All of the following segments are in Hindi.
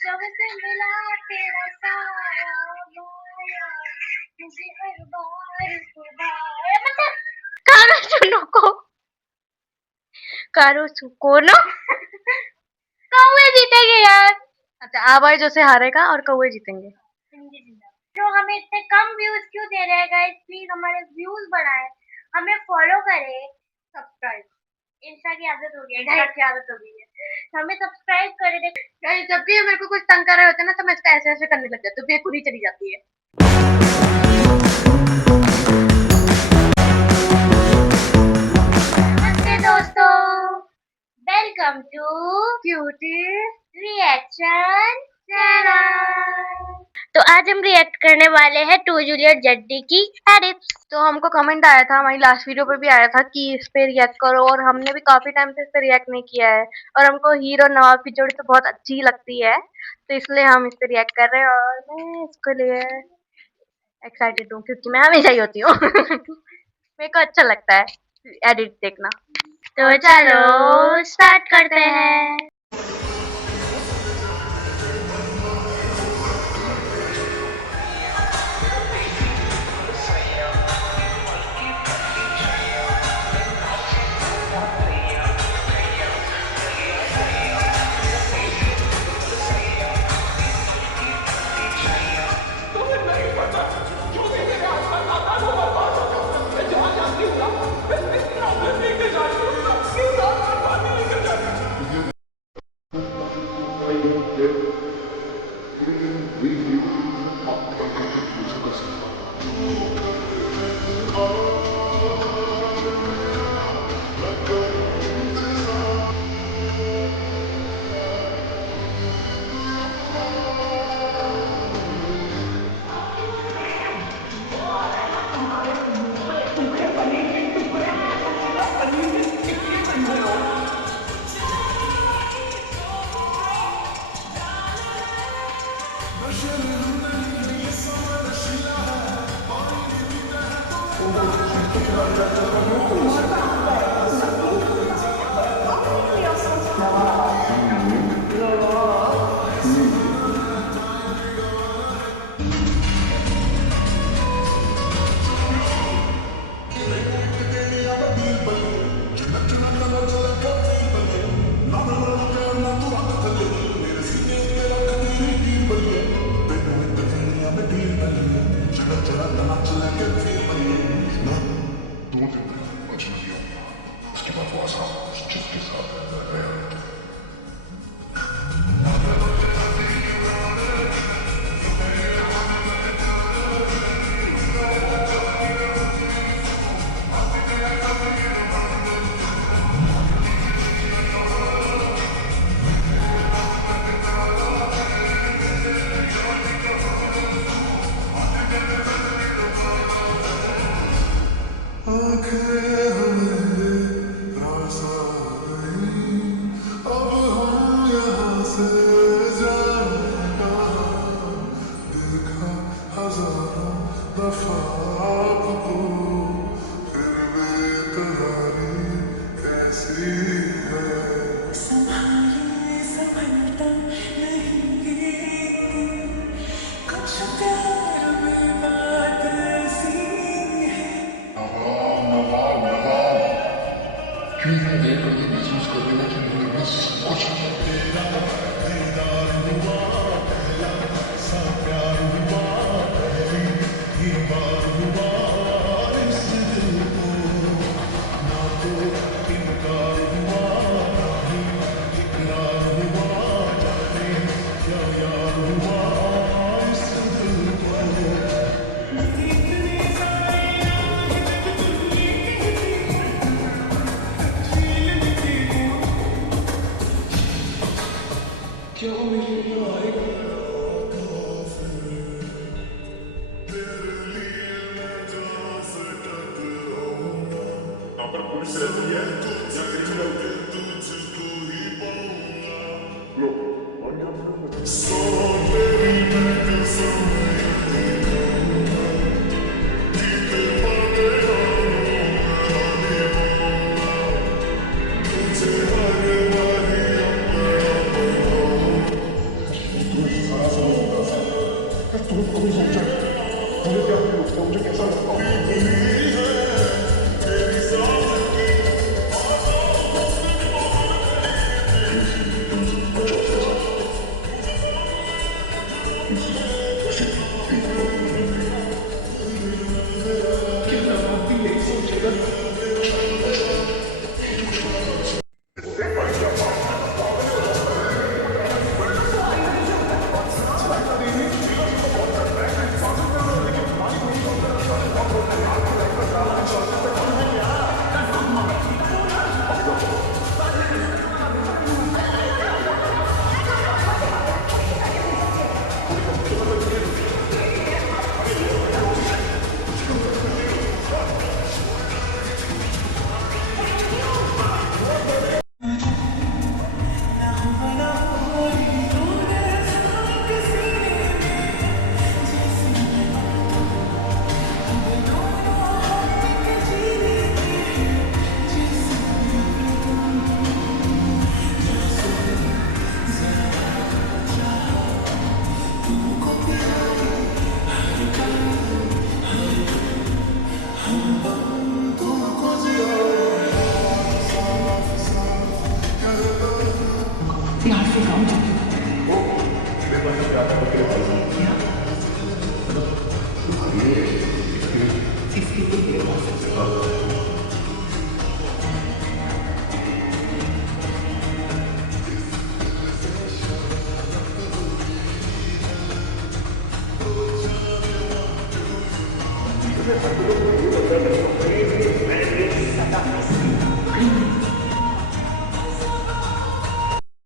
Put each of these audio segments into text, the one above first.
जब से मिला तेरा साया माया, मुझे हर बार सुभाया मतलब कारो सुनो को कारो सुकोनो कौवे जीतेंगे यार। अच्छा आवाज जो से हारेगा और कौवे जीतेंगे। जो हमें इतने कम व्यूज क्यों दे रहे हैं गाइस, प्लीज हमारे व्यूज बढ़ाएं, हमें फॉलो करें, सब्सक्राइब, इंस्टा की आदत हो गई है, इंस्टा की आदत हो गई है, हमें सब्सक्राइब करें। गाइस जब भी मेरे को कुछ तंग कर रहे होते हैं ना तो मैं इसका ऐसे ऐसे करने लग जाती हूँ, तो ये खुद ही चली जाती है। नमस्ते दोस्तों, welcome to QT reaction channel. तो आज हम रिएक्ट करने वाले हैं टू जूलियट जड्डी की एडिट्स। तो हमको कमेंट आया था, हमारी लास्ट वीडियो पे भी आया था कि इस पे रिएक्ट करो, और हमने भी काफी टाइम से इस पे रिएक्ट नहीं किया है, और हमको हीरो नवाब की जोड़ी तो बहुत अच्छी लगती है, तो इसलिए हम इस पे रिएक्ट कर रहे हैं, और मैं इसके लिए एक्साइटेड हूँ क्योंकि मैं हमेशा ही होती हूँ मेरे को अच्छा लगता है एडिट देखना। तो चलो स्टार्ट करते हैं।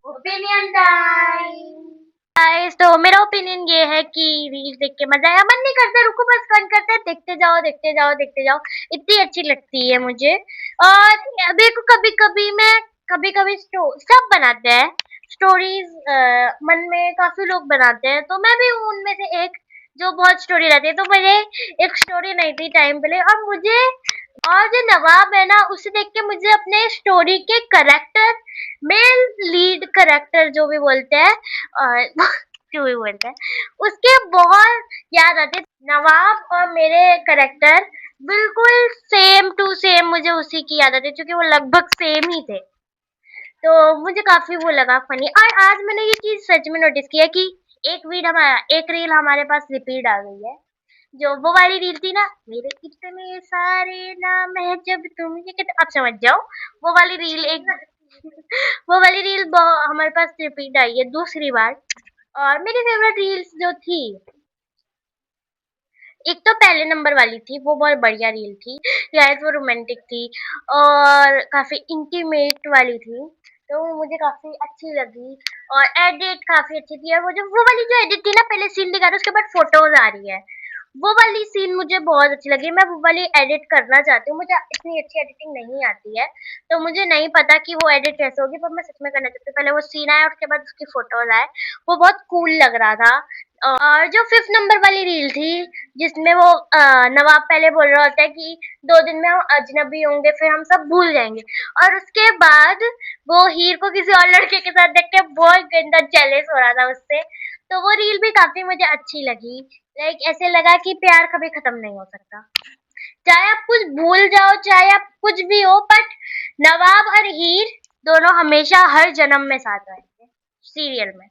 Opinion time. गाइस, तो मेरा ओपिनियन ये है कि रील्स देख के मजा आया, मन नहीं करता रुको बस फन करते हैं, देखते जाओ देखते जाओ देखते जाओ, इतनी अच्छी लगती है मुझे। और देखो कभी कभी मैं कभी कभी सब बनाते हैं स्टोरीज, मन में काफी लोग बनाते हैं, तो मैं भी हूँ उनमें से एक जो बहुत स्टोरी रहती है। तो मुझे एक स्टोरी नहीं थी टाइम पहले, और जो नवाब है ना उसे देख के मुझे अपने स्टोरी के करेक्टर, मेल लीड करेक्टर जो भी बोलते हैं, और जो भी बोलते हैं, उसके बहुत याद आते। नवाब और मेरे करेक्टर बिल्कुल सेम टू सेम, मुझे उसी की याद आती क्योंकि वो लगभग सेम ही थे। तो मुझे काफी वो लगा फनी। और आज मैंने ये चीज सच में नोटिस किया कि एक रील हमारे पास रिपीट आ गई है। जो वो वाली रील थी ना, मेरे कितने सारे नाम है जब तुम ये कहते, आप समझ जाओ। वो वाली रील एक वो वाली रील हमारे पास रिपीट आई है दूसरी बार। और मेरी फेवरेट रील्स जो थी, एक तो पहले नंबर वाली थी, वो बहुत बढ़िया रील थी गाइस, वो रोमांटिक थी और काफी इंटीमेट वाली थी, तो वो मुझे काफी अच्छी लगी। और एडिट काफी अच्छी थी। और वो वाली जो एडिट थी ना, पहले सीन दिखा था उसके बाद फोटोज आ रही है, वो वाली सीन मुझे बहुत अच्छी लगी। मैं वो वाली एडिट करना चाहती हूँ, मुझे इतनी अच्छी एडिटिंग नहीं आती है, तो मुझे नहीं पता कि वो एडिट कैसे होगी, पर मैं सच में करना चाहती हूँ। पहले वो सीन आया, उसके बाद उसकी फोटोज आए, वो बहुत कूल लग रहा था। और जो 5th नंबर वाली रील थी, जिसमें वो नवाब पहले बोल रहा होता है कि 2 दिन में हम अजनबी होंगे, फिर हम सब भूल जाएंगे, और उसके बाद वो हीर को किसी और लड़के के साथ देख के बहुत गंदा जेलस हो रहा था उससे। तो वो रील भी काफी मुझे अच्छी लगी। लाइक ऐसे लगा कि प्यार कभी खत्म नहीं हो सकता, चाहे आप कुछ भूल जाओ, चाहे आप कुछ भी हो, बट नवाब और हीर दोनों हमेशा हर जन्म में साथ रहेंगे सीरियल में।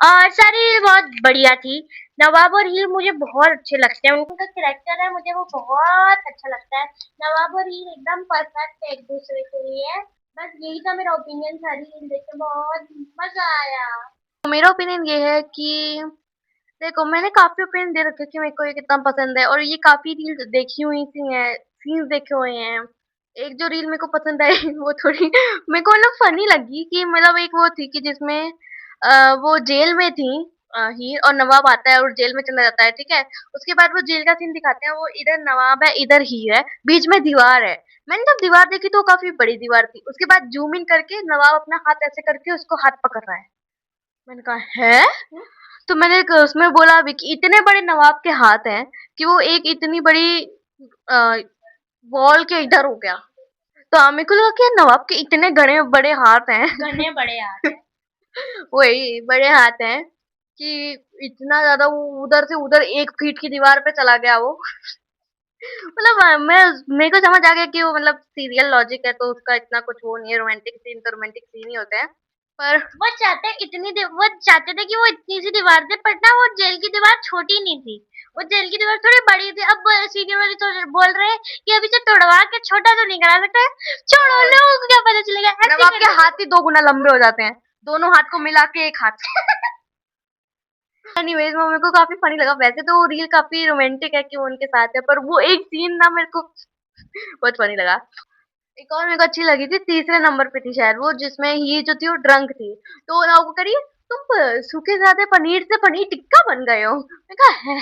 और सारी बहुत बढ़िया थी। नवाब और हीर मुझे बहुत अच्छे लगते हैं, उनका कैरेक्टर है मुझे वो बहुत अच्छा लगता है। नवाब और हीर एकदम परफेक्ट है एक दूसरे के लिए। बस यही था मेरा ओपिनियन, सारी रील देख के बहुत मजा आया। तो मेरा ओपिनियन ये है कि देखो, मैंने काफ़ी ओपिनियन दे रखे हैं कि मेरे को ये कितना पसंद है, और ये काफ़ी रील्स देखी हुई सी हैं, सीन्स देखे हुए हैं। एक जो रील मेरे को पसंद आई वो थोड़ी मेरे को मतलब फ़नी लगी कि मतलब एक वो थी कि जिसमें वो जेल में थी, हीर, और नवाब आता है और जेल में चला जाता है, ठीक है? उसके बाद वो जेल का सीन दिखाते हैं, वो इधर नवाब है, इधर हीर है, बीच में दीवार है। मैंने जब दीवार देखी तो वो काफ़ी बड़ी दीवार थी। उसके बाद ज़ूम इन करके नवाब अपना हाथ ऐसे करके उसको हाथ पकड़ रहा है। मैंने कहा, "है?" तो मैंने उसमें बोला भी कि इतने बड़े नवाब के हाथ हैं कि वो एक इतनी बड़ी वॉल के इधर हो गया। तो मेरे को लगा कि नवाब के इतने घने बड़े हाथ हैं। घने बड़े हाथ है। वही बड़े हाथ हैं। कि इतना ज्यादा वो उधर से उधर 1 फीट की दीवार पे चला गया वो। मतलब मैं मेरे को समझ आ गया कि वो मतलब सीरियल लॉजिक है तो उसका इतना कुछ वो नहीं है, रोमांटिक सीन तो रोमांटिक सीन ही होते हैं। पर वो चाहते थे कि वो इतनी सी दीवार से, पर ना वो जेल की दीवार छोटी नहीं थी, वो जेल की दीवार थोड़ी बड़ी थी। अब सीनियर वाले तो बोल रहे हैं कि अभी से तोड़वा के छोटा तो नहीं करा सकते, छोड़ो, लोगों को क्या पता चलेगा, ऐसे नवाब के करते हाथ ही 2 गुना लंबे हो जाते हैं, दोनों हाथ को मिला के एक हाथ। एनीवेज वो मेरे को काफी फनी लगा। वैसे तो वो रील काफी रोमांटिक है कि वो उनके साथ है, पर वो एक सीन ना मेरे को बहुत फनी लगा। एक और मेरे को अच्छी लगी थी, तीसरे नंबर पे थी शायद वो, जिसमें ये जो थी वो ड्रंक थी। तो ना वो करिए, तुम सूखे सादे पनीर से पनीर टिक्का बन गए हो। मैं कहा है,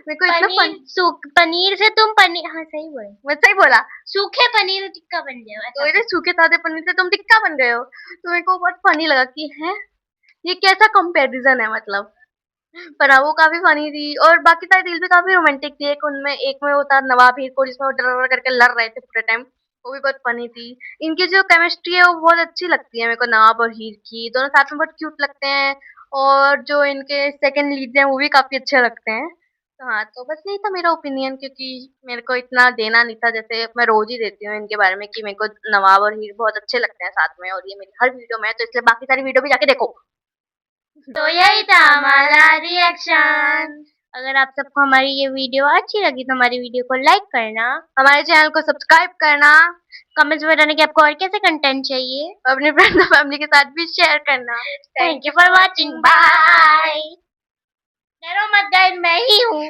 मेरे को इतना पनीर से तुम पनीर, हाँ सही बोले, मैं सही बोला। सूखे पनीर टिक्का बन जाए तो ऐसा ये कुछ। सूखे सादे पनीर से तुम टिक्का बन गए हो, तो मेरे को बहुत फनी लगा कि है ये कैसा कंपैरिजन है मतलब। पर हाँ, वो काफी फनी थी और बाकी सारी रील भी काफी रोमांटिक थी। एक में वो था नवाब हीर को, जिसमें वो डर करके लड़ रहे थे पूरे टाइम, वो भी बहुत फनी थी। इनकी जो केमिस्ट्री है वो बहुत अच्छी लगती है मेरे को, नवाब और हीर की दोनों साथ में बहुत क्यूट लगते हैं। और जो इनके सेकंड लीड हैं वो भी काफी अच्छे लगते हैं। तो हाँ, तो बस यही था मेरा ओपिनियन, क्योंकि मेरे को इतना देना नहीं था, जैसे मैं रोज ही देती हूँ इनके बारे में कि मेरे को नवाब और हीर बहुत अच्छे लगते हैं साथ में, और ये मेरी हर वीडियो में है, तो इसलिए बाकी सारी वीडियो भी जाके देखो। तो यही था हमारा रिएक्शन। अगर आप सबको हमारी ये वीडियो अच्छी लगी तो हमारी वीडियो को लाइक करना, हमारे चैनल को सब्सक्राइब करना, कमेंट्स में बताना कि आपको और कैसे कंटेंट चाहिए। अपने फ्रेंड और फैमिली के साथ भी शेयर करना। Thank you for watching, bye. डरो मत गाइस, मैं ही हूँ।